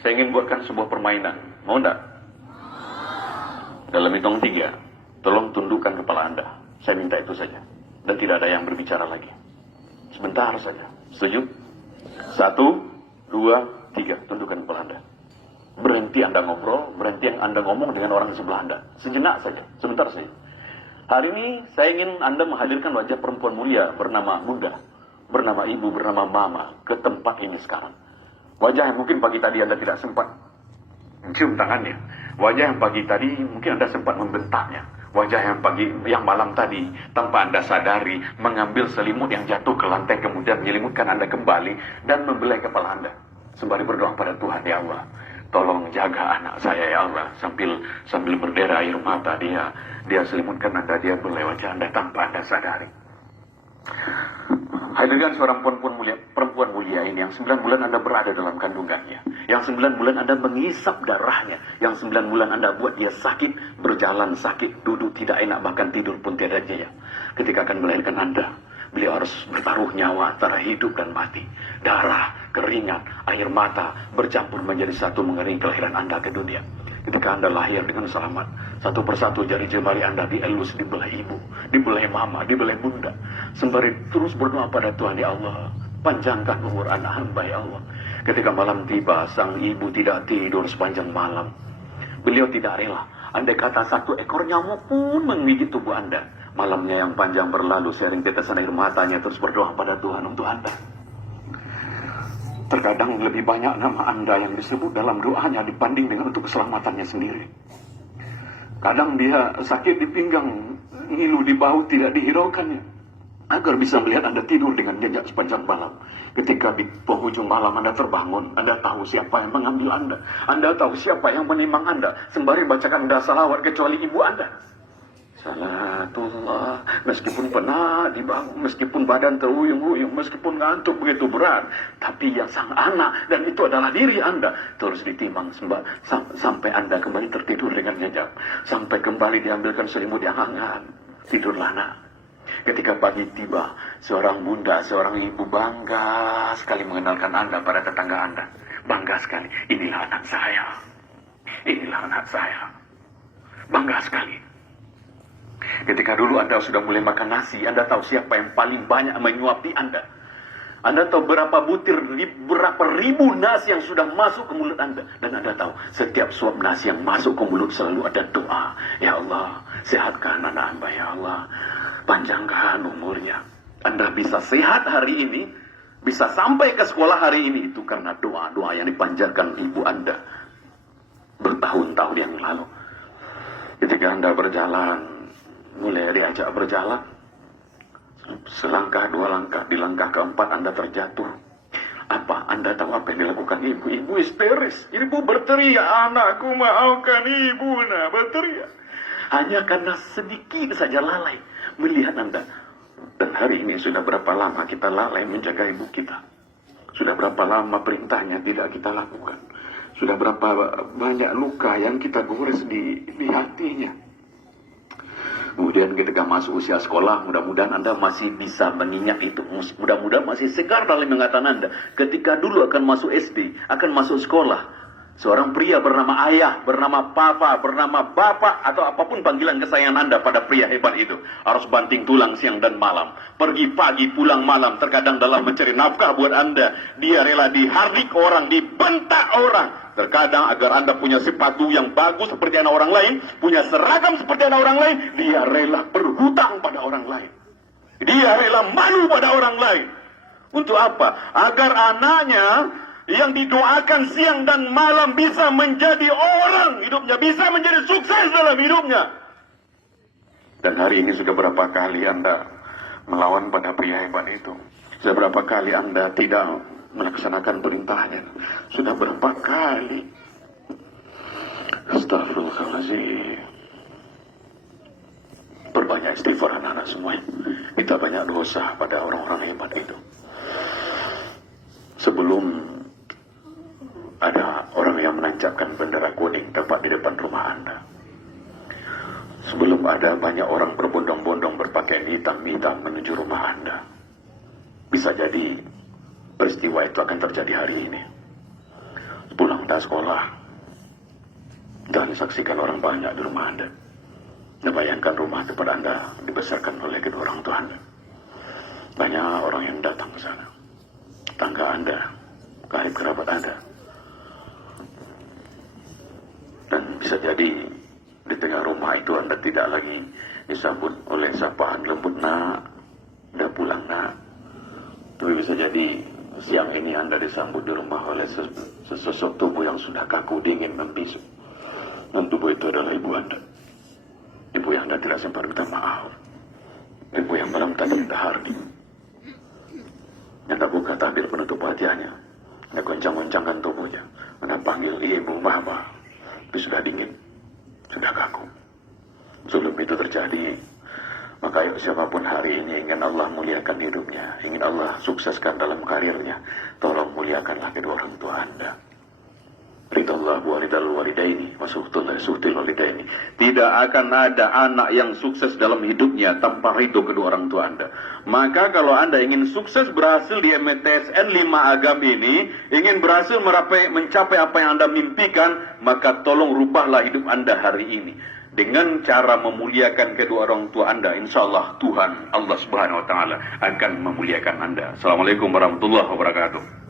Saya ingin buatkan sebuah permainan. Mau enggak? Dalam hitung 3, tolong tundukkan kepala Anda. Saya minta itu saja. Dan tidak ada yang berbicara lagi. Sebentar saja. Setuju? 1, 2, 3. Tundukkan kepala Anda. Berhenti Anda ngobrol, berhenti Anda ngomong dengan orang sebelah Anda. Sejenak saja, sebentar saja. Hari ini saya ingin Anda menghadirkan wajah perempuan mulia bernama Bunda, bernama Ibu, bernama Mama ke tempat ini sekarang. Wajah yang mungkin pagi tadi Anda tidak sempat mencium tangannya. Wajah yang pagi tadi mungkin Anda sempat membentaknya. Wajah yang malam tadi tanpa Anda sadari mengambil selimut yang jatuh ke lantai kemudian menyelimutkan Anda kembali dan membelai kepala Anda. Sembari berdoa pada Tuhan, ya Allah, tolong jaga anak saya ya Allah. Sambil berdera air mata dia selimutkan Anda, dia belai wajah Anda tanpa Anda sadari. Hadirkan seorang perempuan mulia ini yang 9 bulan Anda berada dalam kandungannya, yang 9 bulan Anda mengisap darahnya, yang 9 bulan Anda buat dia sakit, berjalan sakit, duduk tidak enak, bahkan tidur pun tiada jaya. Ketika akan melahirkan Anda, beliau harus bertaruh nyawa antara hidup dan mati. Darah, keringat, air mata bercampur menjadi satu mengiringi kelahiran Anda ke dunia. Ketika Anda lahir dengan selamat, satu persatu jari jemari Anda dielus, dibelai ibu, dibelai mama, dibelai bunda. Sembari terus berdoa pada Tuhan, ya Allah, panjangkan umur anak hamba ya Allah. Ketika malam tiba, sang ibu tidak tidur sepanjang malam. Beliau tidak rela. Andai kata 1 ekor nyamuk pun menggigit tubuh Anda. Malamnya yang panjang berlalu, sering tetesan air matanya terus berdoa pada Tuhan untuk Anda. Terkadang lebih banyak nama Anda yang disebut dalam doanya dibanding dengan untuk keselamatannya sendiri. Kadang dia sakit di pinggang, ngilu di bahu tidak dihiraukannya, agar bisa melihat Anda tidur dengan nyenyak sepanjang malam. Ketika di penghujung malam Anda terbangun, Anda tahu siapa yang mengambil Anda. Anda tahu siapa yang menimang Anda. Sembari bacakan Anda salawat kecuali ibu Anda. Salatullah, meskipun penat dibangun, meskipun badan teruyung-uyung, meskipun ngantuk begitu berat, tapi yang sang anak, dan itu adalah diri Anda, terus ditimang sampai Anda kembali tertidur dengan nyenyak, sampai kembali diambilkan selimut yang hangat. Tidurlah nak. Ketika pagi tiba, seorang bunda, seorang ibu bangga sekali mengenalkan Anda pada tetangga Anda. Bangga sekali, inilah anak saya, inilah anak saya. Bangga sekali. Ketika dulu Anda sudah mulai makan nasi, Anda tahu siapa yang paling banyak menyuapi Anda. Anda tahu berapa ribu nasi yang sudah masuk ke mulut Anda. Dan Anda tahu setiap suap nasi yang masuk ke mulut selalu ada doa. Ya Allah, sehatkan anak hamba ya Allah. Panjangkan umurnya. Anda bisa sehat hari ini, bisa sampai ke sekolah hari ini, itu karena doa-doa yang dipanjatkan ibu Anda bertahun-tahun yang lalu. Ketika Anda berjalan, mulai diajak berjalan, selangkah, 2 langkah, di langkah keempat Anda terjatuh. Apa? Anda tahu apa yang dilakukan ibu? Ibu histeris. Ibu berteriak, anakku maafkan ibu, nah berteriak. Hanya karena sedikit saja lalai melihat Anda. Dan hari ini sudah berapa lama kita lalai menjaga ibu kita? Sudah berapa lama perintahnya tidak kita lakukan? Sudah berapa banyak luka yang kita gores di hatinya? Kemudian ketika masuk usia sekolah, mudah-mudahan Anda masih bisa mengingat itu. Mudah-mudahan masih segar dalam ingatan Anda. Ketika dulu akan masuk SD, akan masuk sekolah, seorang pria bernama ayah, bernama papa, bernama bapak, atau apapun panggilan kesayangan Anda pada pria hebat itu, harus banting tulang siang dan malam. Pergi pagi, pulang malam. Terkadang dalam mencari nafkah buat Anda, dia rela dihardik orang, dibentak orang. Terkadang agar Anda punya sepatu yang bagus seperti anak orang lain, punya seragam seperti anak orang lain, dia rela berhutang pada orang lain. Dia rela malu pada orang lain. Untuk apa? Agar anaknya yang didoakan siang dan malam bisa menjadi orang hidupnya, bisa menjadi sukses dalam hidupnya. Dan hari ini sudah berapa kali Anda melawan pada pria hebat itu? Sudah berapa kali Anda tidak melaksanakan perintahnya? Sudah berapa kali? Astagfirullahaladzim. Perbanyak istighfar anak-anak semua. Kita banyak dosa pada orang-orang hebat itu. Sebelum ada orang yang menancapkan bendera kuning tepat di depan rumah Anda, sebelum ada banyak orang berbondong-bondong berpakaian hitam-hitam menuju rumah Anda, bisa jadi peristiwa itu akan terjadi hari ini. Pulang Anda sekolah, dan saksikan orang banyak di rumah Anda. Dan bayangkan rumah tempat Anda dibesarkan oleh kedua orang tua Anda. Banyak orang yang datang ke sana. Tangga Anda, karib kerabat Anda. Dan bisa jadi di tengah rumah itu Anda tidak lagi disambut oleh sapaan lembut, nak, udah pulang nak. Tapi bisa jadi siang ini Anda disambut di rumah oleh sesosok tubuh yang sudah kaku, dingin, membisu. Dan tubuh itu adalah ibu Anda. Ibu yang Anda tidak sempat minta maaf. Ibu yang malam tak minta hardi. Anda buka tabir penutup wajahnya. Anda goncang-goncangkan tubuhnya. Anda panggil ibu, mama. Itu sudah dingin. Sudah kaku. Sebelum itu terjadi, maka siapapun hari ini ingin Allah muliakan hidupnya, ingin Allah sukseskan dalam karirnya, tolong muliakanlah kedua orang tua Anda. Ridallah walidal walidaini wasuhtul walidaini. Tidak akan ada anak yang sukses dalam hidupnya tanpa ridho kedua orang tua Anda. Maka kalau Anda ingin sukses berhasil di MTSN 5 Agam ini, ingin berhasil mencapai apa yang Anda mimpikan, maka tolong rubahlah hidup Anda hari ini. Dengan cara memuliakan kedua orang tua Anda, insya Allah Tuhan Allah Subhanahu Wa Taala akan memuliakan Anda. Assalamualaikum warahmatullahi wabarakatuh.